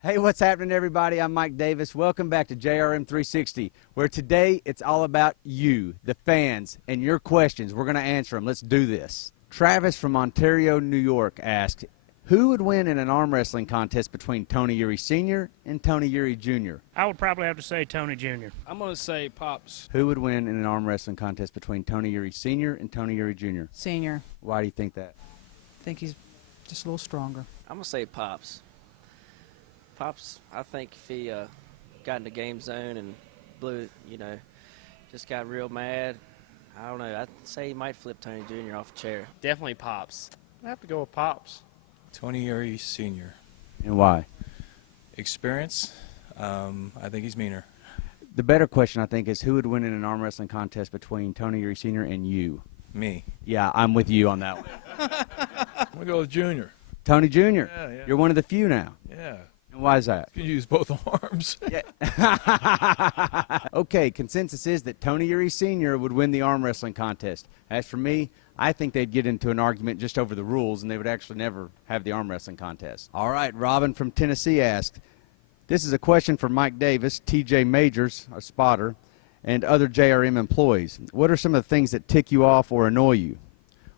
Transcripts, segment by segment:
Hey, what's happening, everybody? I'm Mike Davis. Welcome back to JRM 360, where today it's all about you, the fans, and your questions. We're going to answer them. Let's do this. Travis from Ontario, New York asked, who would win in an arm wrestling contest between Tony Eury Sr. and Tony Eury Jr.? I would probably have to say Tony Jr. I'm going to say Pops. Who would win in an arm wrestling contest between Tony Eury Sr. and Tony Eury Jr.? Senior. Why do you think that? I think he's just a little stronger. I'm going to say Pops. Pops, I think if he got in the game zone and blew, just got real mad, I don't know. I'd say he might flip Tony Jr. off a chair. Definitely Pops. I have to go with Pops. Tony Eury Sr. And why? Experience, I think he's meaner. The better question, I think, is who would win in an arm wrestling contest between Tony Eury Sr. and you? Me. Yeah, I'm with you on that one. I'm going to go with Junior. Tony Jr., Yeah. you're one of the few now. Yeah. And why is that? You can use both arms. Yeah. Okay, consensus is that Tony Eury Sr. would win the arm wrestling contest. As for me, I think they'd get into an argument just over the rules, and they would actually never have the arm wrestling contest. All right, Robin from Tennessee asked, this is a question for Mike Davis, TJ Majors, a spotter, and other JRM employees. What are some of the things that tick you off or annoy you?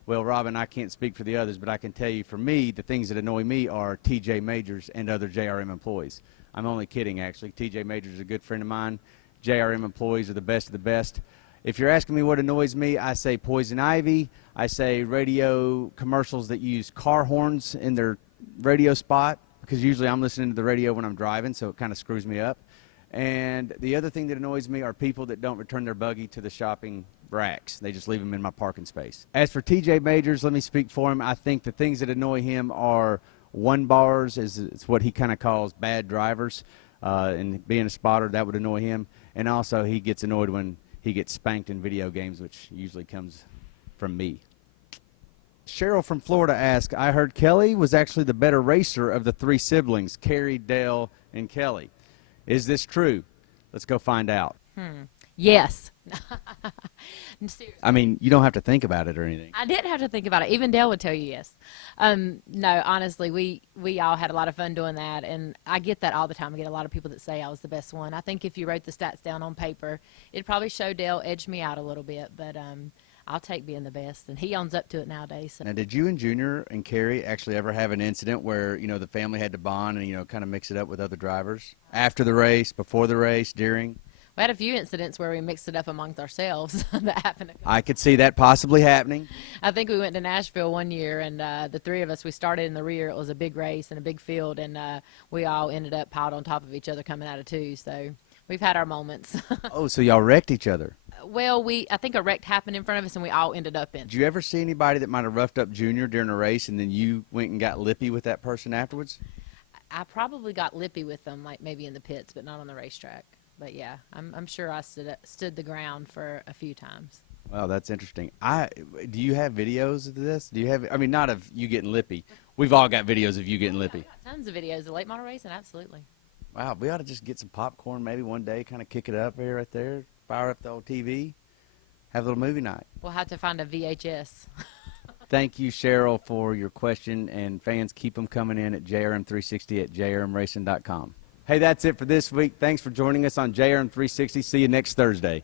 Well, Robin, I can't speak for the others, but I can tell you for me, the things that annoy me are TJ Majors and other JRM employees. I'm only kidding, actually. TJ Majors is a good friend of mine. JRM employees are the best of the best. If you're asking me what annoys me, I say poison ivy. I say radio commercials that use car horns in their radio spot, because usually I'm listening to the radio when I'm driving, so it kind of screws me up. And the other thing that annoys me are people that don't return their buggy to the shopping racks. They just leave them in my parking space. As for TJ Majors, let me speak for him. I think the things that annoy him are one bars, it's what he kind of calls bad drivers. And being a spotter, that would annoy him. And also he gets annoyed when he gets spanked in video games, which usually comes from me. Cheryl from Florida asked, I heard Kelley was actually the better racer of the three siblings, Kerry, Dale, and Kelley. Is this true? Let's go find out. Yes. Seriously. I mean, you don't have to think about it or anything. I didn't have to think about it. Even Dale would tell you yes. No, honestly, we all had a lot of fun doing that, and I get that all the time. I get a lot of people that say I was the best one. I think if you wrote the stats down on paper, it'd probably show Dale edged me out a little bit, but I'll take being the best, and he owns up to it nowadays. So. Now, did you and Junior and Kerry actually ever have an incident where, the family had to bond and, kind of mix it up with other drivers? After the race, before the race, during? We had a few incidents where we mixed it up amongst ourselves. That happened. I could see that possibly happening. I think we went to Nashville one year, and the three of us, we started in the rear. It was a big race and a big field, and we all ended up piled on top of each other coming out of two. So we've had our moments. Oh, so y'all wrecked each other? Well, I think a wreck happened in front of us, and we all ended up in. Did you ever see anybody that might have roughed up Junior during a race, and then you went and got lippy with that person afterwards? I probably got lippy with them, like maybe in the pits, but not on the racetrack. But yeah, I'm sure I stood the ground for a few times. Well, that's interesting. Do you have videos of this? Do you have? I mean, not of you getting lippy. We've all got videos of you getting lippy. I got tons of videos of late model racing, absolutely. Wow, we ought to just get some popcorn maybe one day, kind of kick it up here, right there, fire up the old TV, have a little movie night. We'll have to find a VHS. Thank you, Cheryl, for your question, and fans, keep them coming in at JRM360 at jrmracing.com. Hey, that's it for this week. Thanks for joining us on JRM360. See you next Thursday.